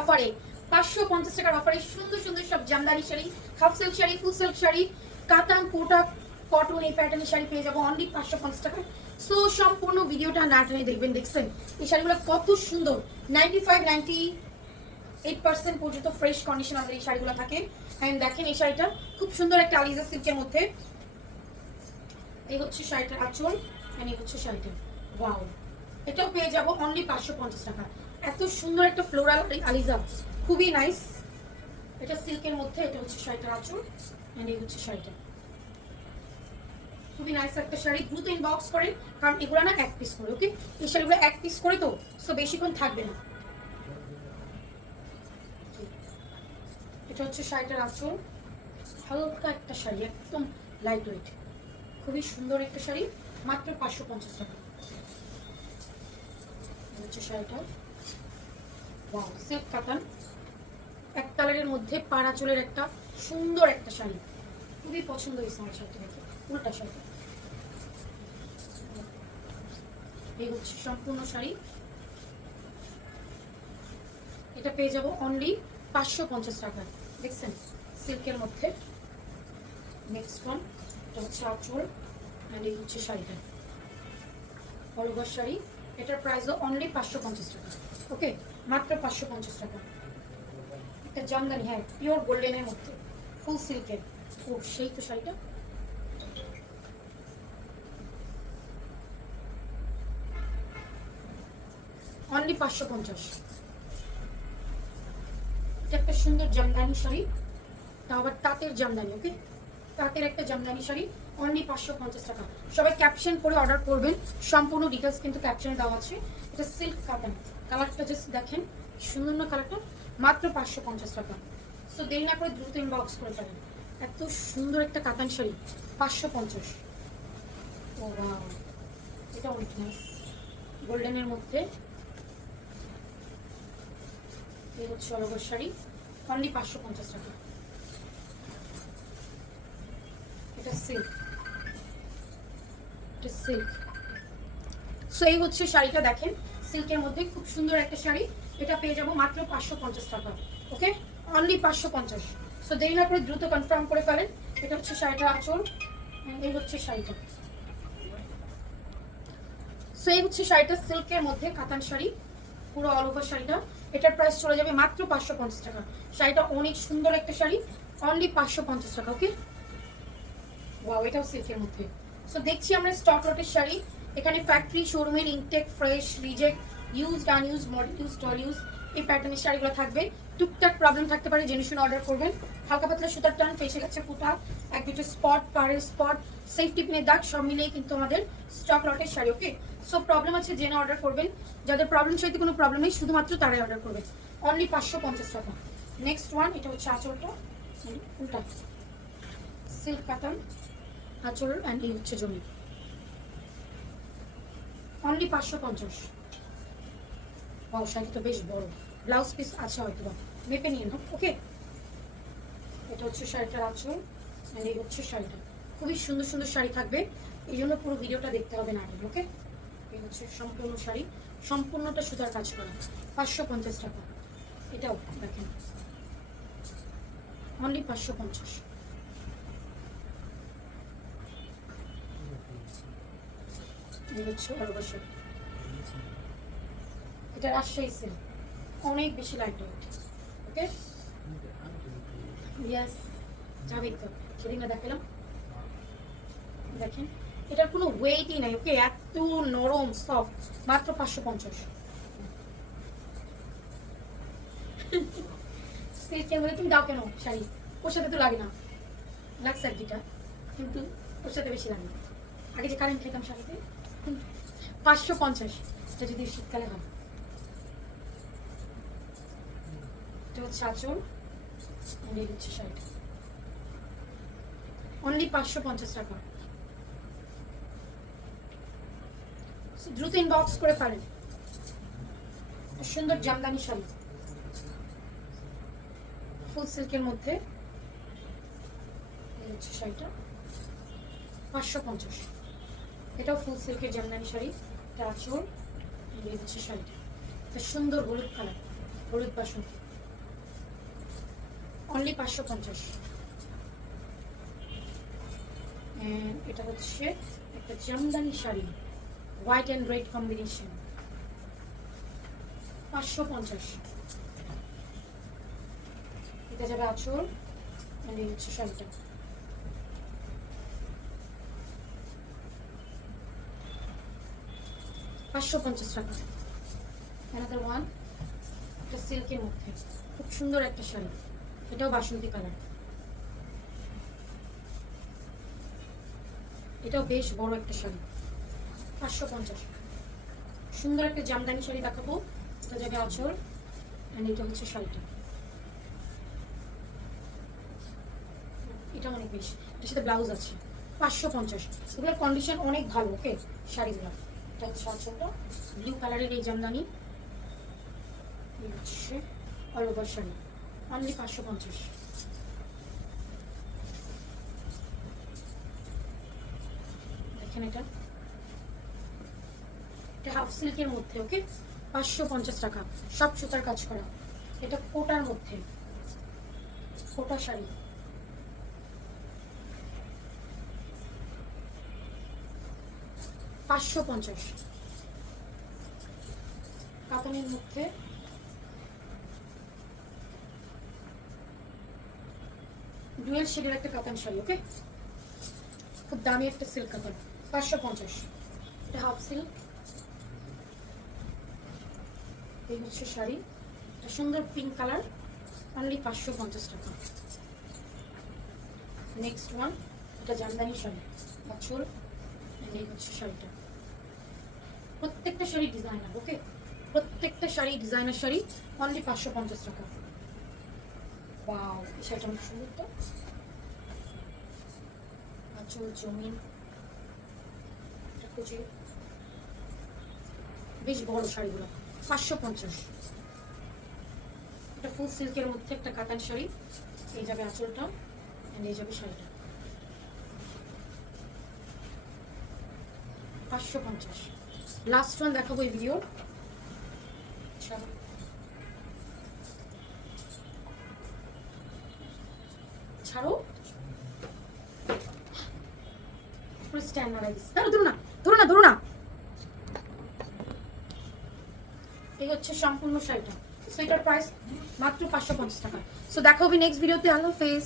অফারে, 550 টাকার অফারে সুন্দর সুন্দর সব জামদানি শাড়ি, হাফ সিল্ক শাড়ি, ফুল সিল্ক শাড়ি, কাতান, কোটা, কটন এই প্যাটার্নের শাড়ি পেয়ে যাবো অনলি 550 টাকা। সো সম্পূর্ণ ভিডিওটা না টেনে দেখবেন। দেখছেন এই শাড়িগুলো কত সুন্দর, 95-98% পর্যন্ত ফ্রেশ কন্ডিশন আমাদের এই শাড়িগুলো থাকে। অ্যান্ড দেখেন এই শাড়িটা খুব সুন্দর একটা আলিজা সিল্কের মধ্যে। এই হচ্ছে শাড়িটার আঁচল, অ্যান্ড এই হচ্ছে শাড়িটা, ওয়াও, এটাও পেয়ে যাবো অনলি 550 টাকা। এত সুন্দর একটা ফ্লোরাল আলিজা, খুবই নাইস। এটা সিল্কের মধ্যে, এটা হচ্ছে শাড়িটার আঁচল, অ্যান্ড এই হচ্ছে শাড়িটা, খুবই নাইস একটা শাড়ি। দ্রুত ইনবক্স করেন, কারণ এগুলো না এক পিস করে, ওকে? এই শাড়িগুলো এক পিস করে তো, সো বেশিক্ষণ থাকবে না। এটা হচ্ছে শাড়িটার আঁচল, হালকা একটা শাড়ি, একদম লাইট ওয়েট, খুবই সুন্দর একটা শাড়ি, মাত্র 550 টাকা। হচ্ছে শাড়িটা, ওয়াও, সিল্ক কাতান, এক কালারের মধ্যে পাড়া চুলের একটা সুন্দর একটা শাড়ি, খুবই পছন্দ হয়েছে আমার শাড়িটা দেখে। উল্টা শাড়ি, এই হচ্ছে সম্পূর্ণ শাড়ি, এটা পেয়ে যাবো অনলি 550 টাকা। দেখছেন সিল্কের মধ্যে। নেক্সট ওয়ান, এটা হচ্ছে আঁচল, অ্যান্ড এই হচ্ছে শাড়িটা, অল ওভার শাড়ি, এটার প্রাইসও অনলি 550 টাকা, ওকে? মাত্র 550 টাকা। একটা জামদানি, হ্যাঁ, পিওর গোল্ডেনের মধ্যে, ফুল সিল্কের, ও সেই তো শাড়িটা, অনলি 550। এটা একটা সুন্দর জামদানি শাড়ি, তাও আবার তাঁতের জামদানি, ওকে? তাঁতের একটা জামদানি শাড়ি, অনলি 550 টাকা। সবাই ক্যাপশন করে অর্ডার করবেন, সম্পূর্ণ ডিটেলস কিন্তু ক্যাপশনে দেওয়া আছে। এটা সিল্ক কাতান, কালারটা জাস্ট দেখেন, সুন্দর না কালারটা? মাত্র 550 টাকা। সো দেরি না করে দ্রুত ইনবক্স করে ফেলেন। এত সুন্দর একটা কাতান শাড়ি, 550। ও ওয়াও, এটা অনেক নাইস, গোল্ডেনের মধ্যে। এই হচ্ছে অল ওভার শাড়ি, অনলি 550 টাকা। এটা সিল্ক, এটা সিল্ক। সো এই হচ্ছে শাড়িটা, দেখেন সিল্কের মধ্যে খুব সুন্দর একটা শাড়ি, এটা পেয়ে যাবো মাত্র 550 টাকা, ওকে? অনলি 550। সো দেরি না করে দ্রুত কনফার্ম করে ফেলেন। এটা হচ্ছে শাড়িটার আঁচল, এই হচ্ছে শাড়িটা। সো এই হচ্ছে শাড়িটা সিল্কের মধ্যে কাতান শাড়ি, পুরো অল ওভার শাড়িটা, এটার প্রাইস চলে যাবে মাত্র 550 টাকা। শাড়িটা অনেক সুন্দর একটা শাড়ি, অনলি 550 টাকা, ওকে? ওয়াও, এটাও সিল্কের মধ্যে। সো দেখছি আমরা স্টক লটের শাড়ি, এখানে ফ্যাক্টরি শোরুমের intact, fresh, reject, used, unused, model use, টল ইউজ, এই প্যাটার্নের শাড়িগুলো থাকবে। টুকটাক প্রবলেম থাকতে পারে, জেনে শুনে অর্ডার করবেন। হালকা পাতলা সুতার টান, ফেসে গেছে ফুটা, এক দুটো স্পট, পাড়ের স্পট, সেফটি পিনের দাগ, সব মিলিয়ে কিন্তু আমাদের স্টক লটের শাড়ি, ওকে? সো প্রবলেম আছে জেনে অর্ডার করবেন, যাদের প্রবলেম সহিত কোনো প্রবলেম নেই, শুধুমাত্র তারাই অর্ডার করবেন। অনলি 550 টাকা। নেক্সট ওয়ান, এটা হচ্ছে আঁচলটা, উল্টা সিল্ক কাতান আঁচল, অ্যান্ড এই হচ্ছে জমি, অনলি 550। ও শাড়ি তো বেশ বড়, ব্লাউজ পিস আছে হয়তো বা, মেপে নিয়ে নাও, ওকে? এটা হচ্ছে শাড়িটার আঁচল, অ্যান্ড এই হচ্ছে শাড়িটা, খুবই সুন্দর সুন্দর শাড়ি থাকবে, এই জন্য পুরো ভিডিওটা দেখতে হবে না, ওকে? এই হচ্ছে সম্পূর্ণ শাড়ি, সম্পূর্ণটা সুতার কাজ করা, 550 টাকা। এটাও দেখেন, অনলি 550। এটা রাজশাহী সিল্ক, অনেক বেশি লাইট ওয়েট, ওকে? ইয়েস, যাবেই তো, সেদিন না দেখালাম, দেখেন এটার কোনো ওয়েটই নাই, ওকে? এত নরম সফট, মাত্র 550। সিল্কের মধ্যে তুমি দাও কেন শাড়ি? ওর সাথে তো লাগে না, লাগছে আর যেটা, কিন্তু ওর সাথে বেশি লাগে না। আগে যে কারেন্ট খেতাম শাড়িতে, 550, এটা যদি শীতকালে হয়। এটা হচ্ছে আঁচল, এই হচ্ছে শাড়িটা, অনলি 550 টাকা। দ্রুত ইনবক্স করে ফেলেন। সুন্দর জামদানি শাড়ি, ফুল সিল্কের মধ্যে, এই হচ্ছে শাড়িটা, 550। এটাও ফুল সিল্কের জামদানি শাড়ি, এটা আঁচল, এই হচ্ছে শাড়িটা, এটা সুন্দর হলুদ কালার, হলুদ বাসন্তী, অনলি 550। এটা হচ্ছে একটা Jamdani sari, white and red combination, 550। এটা যাবে আঁচল, মানে হচ্ছে শাড়িটা। টাকা। অ্যানাদার ওয়ান, একটা সিল্কের মধ্যে খুব সুন্দর একটা শাড়ি, এটাও বাসন্তী কালার, এটাও বেশ বড় একটা শাড়ি, 550। সুন্দর একটা জামদানি শাড়ি দেখাবো, এটা যাবে আঁচল, অ্যান্ড এটা হচ্ছে শাড়িটা। এটা অনেক বেশি, এটার সাথে ব্লাউজ আছে, 550। এগুলোর কন্ডিশন অনেক ভালো। ওকে, শাড়িগুলো এটা হচ্ছে আঁচলটা, ব্লু কালারের এই জামদানি, এই হচ্ছে অল ওভার শাড়ি, অনলি 550। দেখেন এটা হাফ সিল্কের মধ্যে। ওকে, 550 টাকা, সব সুতার কাজ করা। এটা কোটার মধ্যে, কোটা শাড়ি, $550। কাতানের মধ্যে ডুয়েল শেডের একটা কাতান শাড়ি। ওকে, খুব দামি একটা সিল্ক কাতান, 550। এটা হাফ সিল্ক, এই হচ্ছে শাড়ি, এটা সুন্দর পিঙ্ক কালার, অনলি 550 টাকা। নেক্সট ওয়ান, এটা জামদানি শাড়ি, আঁচল, এই হচ্ছে শাড়িটা। প্রত্যেকটা শাড়ি ডিজাইনার। ওকে, প্রত্যেকটা শাড়ি ডিজাইনার শাড়ি, অনলি 550 টাকা। ওয়াও, এই শাড়িটা অনেক সুন্দর। তো আঁচল, জমিন, এটা কুচি, বেশ বড় শাড়িগুলো, 550। এটা ফুল সিল্কের মধ্যে একটা কাতান শাড়ি, এই যাবে আঁচলটা, এই যাবে শাড়িটা, 550। লাস্ট ওয়ান দেখাবো এই ভিডিও। ছাড়ো, স্ট্যান্ড মারা দিস, ধরো না, ধরো না, ধরো না। এই হচ্ছে সম্পূর্ণ শাড়িটা। সো এটার প্রাইস মাত্র 550 টাকা। সো দেখা হবে নেক্সট ভিডিওতে। আল্লাহ হাফেজ।